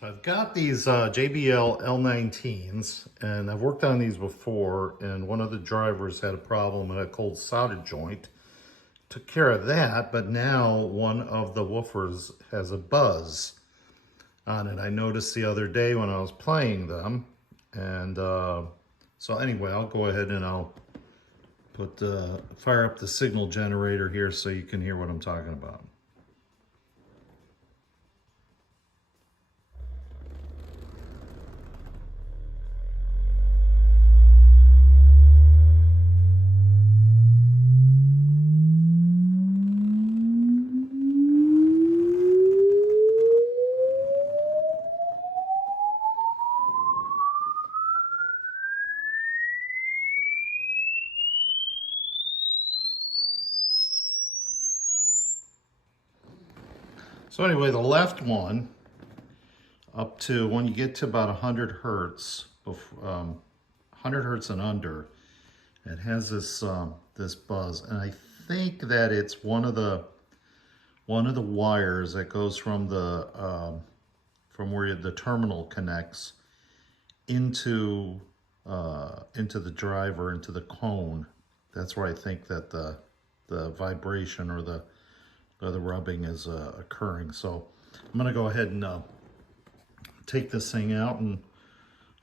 So I've got these JBL L19s, and I've worked on these before, and one of the drivers had a problem with a cold solder joint. Took care of that, but now one of the woofers has a buzz on it. I noticed the other day when I was playing them, and so anyway, I'll go ahead and I'll fire up the signal generator here so you can hear what I'm talking about. So anyway, the left one, up to when you get to about 100 hertz, 100 hertz and under, it has this this buzz, and I think that it's one of the wires that goes from where the terminal connects into the driver, into the cone. That's where I think that the vibration or the rubbing is occurring. So I'm gonna go ahead and take this thing out, and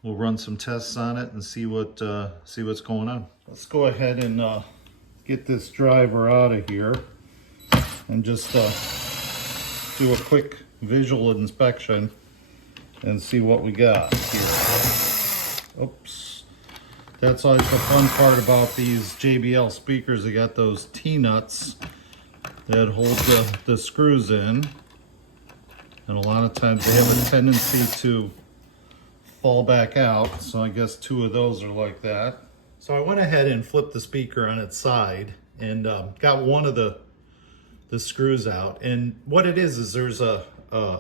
we'll run some tests on it and see what's going on. Let's go ahead and get this driver out of here and just do a quick visual inspection and see what we got here. Oops. That's always the fun part about these JBL speakers. They got those T-nuts that hold the screws in, and a lot of times they have a tendency to fall back out, so I guess two of those are like that. So I went ahead and flipped the speaker on its side and got one of the screws out, and what it is there's a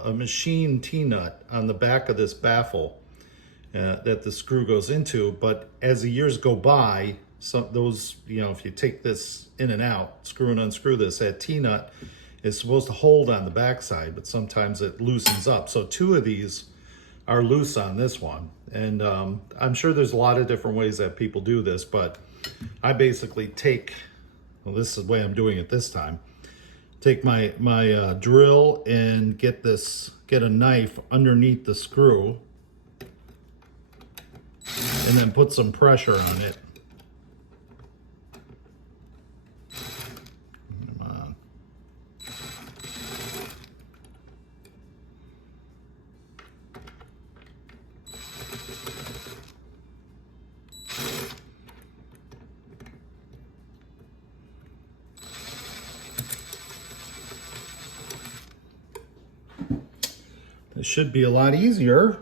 machine T-nut on the back of this baffle that the screw goes into, but as the years go by, those, you know, if you take this in and out, screw and unscrew this, that T-nut is supposed to hold on the backside, but sometimes it loosens up. So two of these are loose on this one, and I'm sure there's a lot of different ways that people do this, but I basically take, well, this is the way I'm doing it this time, take my drill and get a knife underneath the screw, and then put some pressure on it. It should be a lot easier,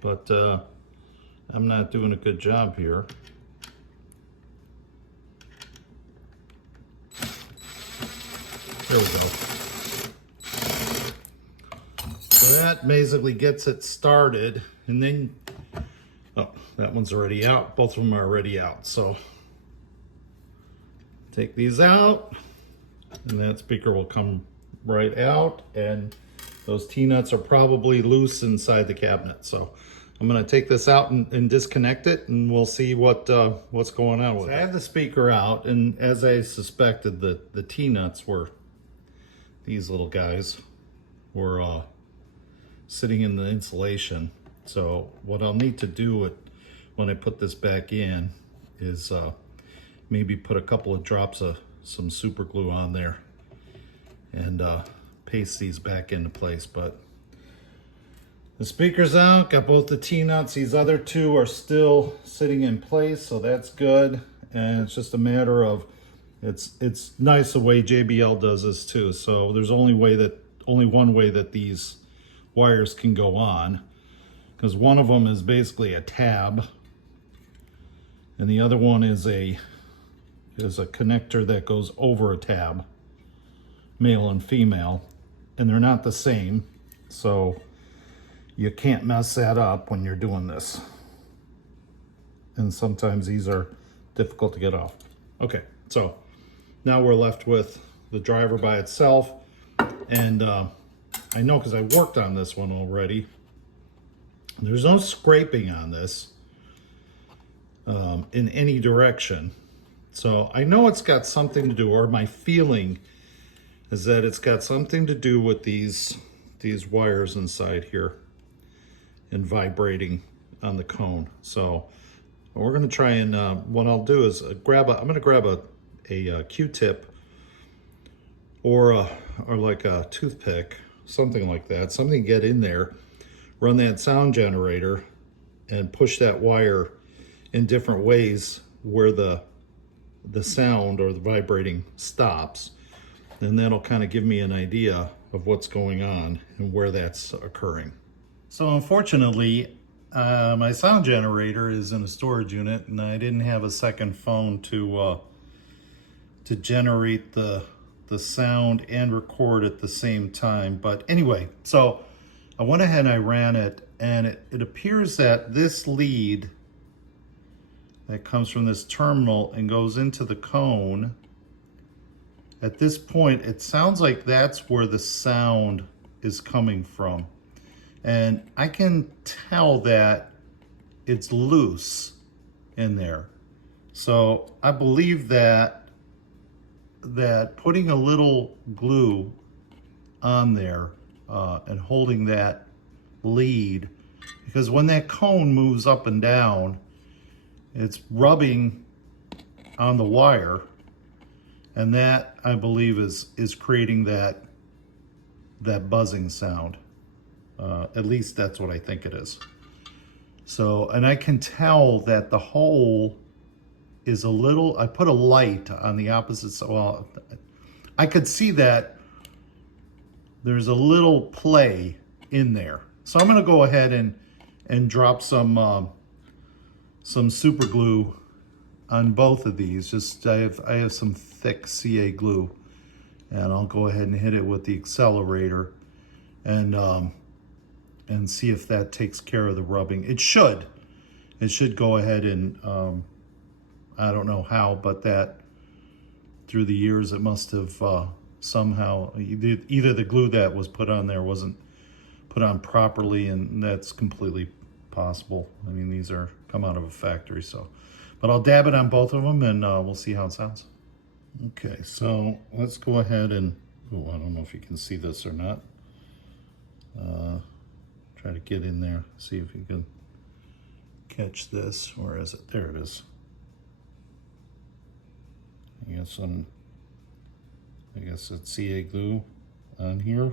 but I'm not doing a good job here. There we go. So that basically gets it started, and then, oh, that one's already out. Both of them are already out. So take these out, and that speaker will come right out, and those T-nuts are probably loose inside the cabinet. So I'm gonna take this out and disconnect it, and we'll see what's going on with it. I have the speaker out, and as I suspected, the T-nuts were, these little guys were sitting in the insulation. So what I'll need to do when I put this back in is maybe put a couple of drops of some super glue on there and paste these back into place. But the speaker's out, got both the T-nuts. These other two are still sitting in place, so that's good. And it's just a matter of, it's nice the way JBL does this too. So there's only one way that these wires can go on, because one of them is basically a tab, and the other one is a connector that goes over a tab, male and female, and they're not the same, so you can't mess that up when you're doing this. And sometimes these are difficult to get off. Okay, so now we're left with the driver by itself, and I know because I worked on this one already. There's no scraping on this in any direction. So I know it's got something to do, or my feeling is that it's got something to do with these wires inside here and vibrating on the cone. So we're going to try and what I'll do is I'm going to grab a Q-tip or like a toothpick, something like that, something to get in there, run that sound generator and push that wire in different ways where the sound or the vibrating stops. And that'll kind of give me an idea of what's going on and where that's occurring. So unfortunately, my sound generator is in a storage unit and I didn't have a second phone to generate the sound and record at the same time. But anyway, so I went ahead and I ran it, and it appears that this lead that comes from this terminal and goes into the cone, at this point, it sounds like that's where the sound is coming from. And I can tell that it's loose in there. So I believe that putting a little glue on there and holding that lead, because when that cone moves up and down, it's rubbing on the wire, and that, I believe, is creating that buzzing sound. At least that's what I think it is. So, and I can tell that the hole is a little, I put a light on the opposite side. Well, I could see that there's a little play in there. So I'm gonna go ahead and drop some super glue on both of these. Just I have some thick CA glue, and I'll go ahead and hit it with the accelerator and see if that takes care of the rubbing. It should go ahead and I don't know how, but that through the years it must have somehow either the glue that was put on there wasn't put on properly, and that's completely possible. I mean, these are come out of a factory, so. But I'll dab it on both of them and we'll see how it sounds. Okay, so let's go ahead and, oh, I don't know if you can see this or not. Try to get in there, see if you can catch this. Where is it? There it is. I got some, I guess it's CA glue on here.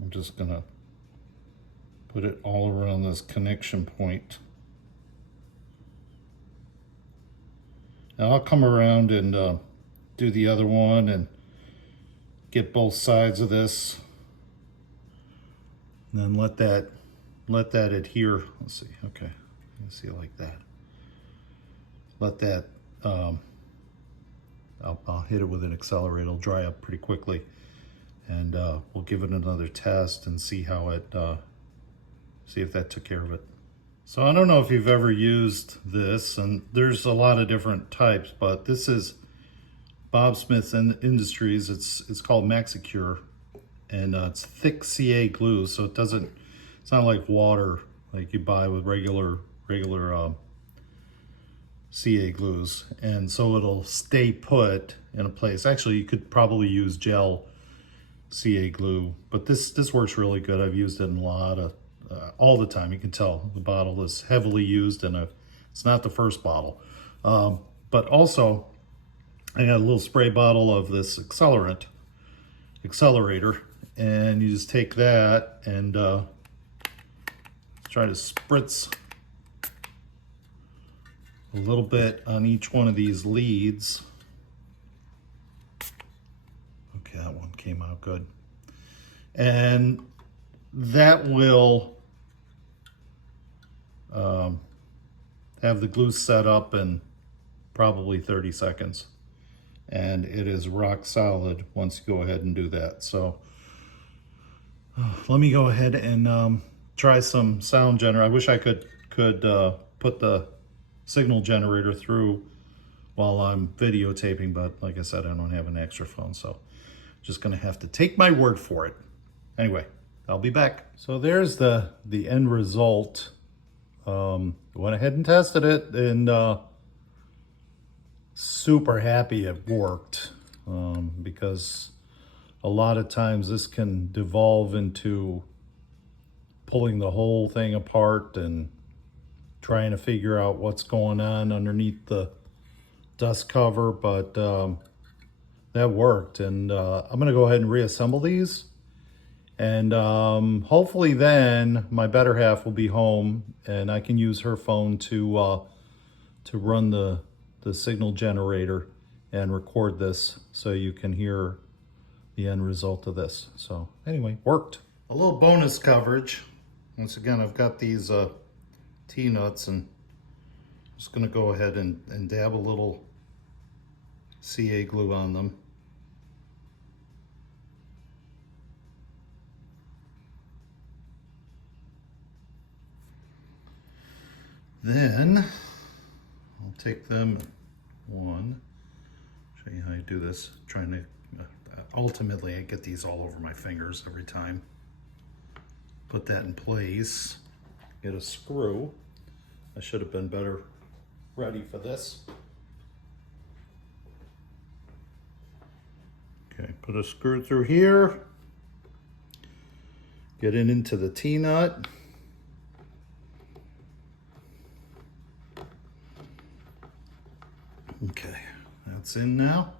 I'm just gonna put it all around this connection point. Now I'll come around and do the other one and get both sides of this, and then let that adhere. Let's see. Okay, let's see it like that. Let that. I'll hit it with an accelerator. It'll dry up pretty quickly, and we'll give it another test and see how it. See if that took care of it. So I don't know if you've ever used this, and there's a lot of different types, but this is Bob Smith's Industries. It's called Maxicure, and it's thick CA glue, so it's not like water like you buy with regular CA glues, and so it'll stay put in a place. Actually, you could probably use gel CA glue, but this works really good. I've used it in a lot of all the time. You can tell the bottle is heavily used, and it's not the first bottle. But also, I got a little spray bottle of this accelerator, and you just take that and try to spritz a little bit on each one of these leads. Okay, that one came out good. And that will have the glue set up in probably 30 seconds. And it is rock solid once you go ahead and do that. So let me go ahead and try some sound generator. I wish I could put the signal generator through while I'm videotaping, but like I said, I don't have an extra phone, so just gonna have to take my word for it. Anyway, I'll be back. So there's the end result. Went ahead and tested it, and super happy it worked, because a lot of times this can devolve into pulling the whole thing apart and trying to figure out what's going on underneath the dust cover, but that worked. And I'm gonna go ahead and reassemble these, and hopefully then my better half will be home and I can use her phone to run the signal generator and record this so you can hear the end result of this. So anyway, worked. A little bonus coverage. Once again, I've got these T-nuts, and I'm just gonna go ahead and dab a little CA glue on them. Then I'll take them show you how you do this. Trying to, ultimately I get these all over my fingers every time. Put that in place, get a screw. I should have been better ready for this. Okay, put a screw through here, get it into the T-nut. Okay, that's in now.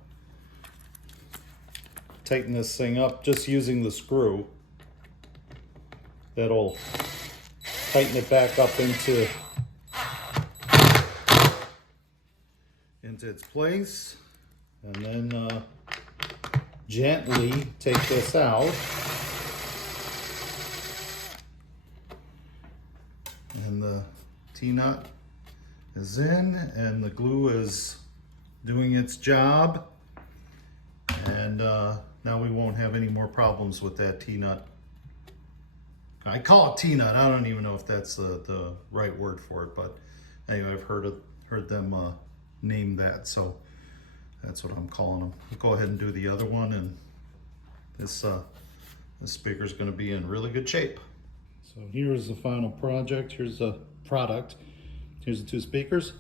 Tighten this thing up just using the screw. That'll tighten it back up into its place. And then gently take this out. And the T-nut is in, and the glue is doing its job. And now we won't have any more problems with that T-nut. I call it T-nut. I don't even know if that's the right word for it, but anyway, I've heard them name that, so that's what I'm calling them. We'll go ahead and do the other one, and this speaker's going to be in really good shape. So here's the final project. Here's the product. Here's the two speakers.